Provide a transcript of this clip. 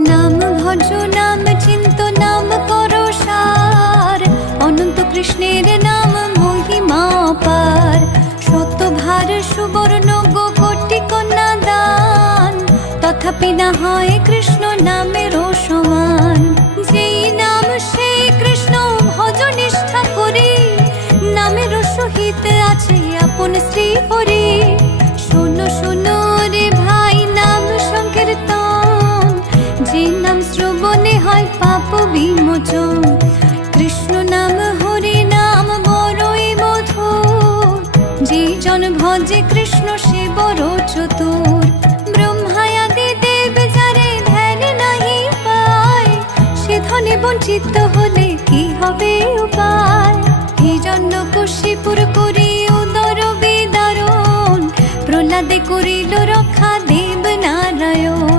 নাম ভজ নাম চিন্ত নাম করো সার, অনন্ত কৃষ্ণের নাম মহিমা পার। শতভার সুবর্ণ গো কোটি কন্যা দান, তথাপি না হয় কৃষ্ণ নামেরও সমান। যেই নাম সেই কৃষ্ণ ভজ নিষ্ঠা করি, নামের সহিত আছে আপন শ্রী হরি। শোনো শোনো রে ভাই নাম সংকীর্তন, যে নাম শ্রবণে হয় পাপ বিমোচন। কৃষ্ণ নাম হরি নাম বড়ই মধুর, যে জন ভজে কৃষ্ণ সে বড় চতুর। ব্রহ্মায়াদি দেব যারে ধ্যান নাহি পায়, সে ধনে বঞ্চিত হলে কি হবে উপায়। হিরণ্যকশিপুর করি উদর বিদারণ, প্রহ্লাদে করিল রক্ষা দেব নারায়ণ।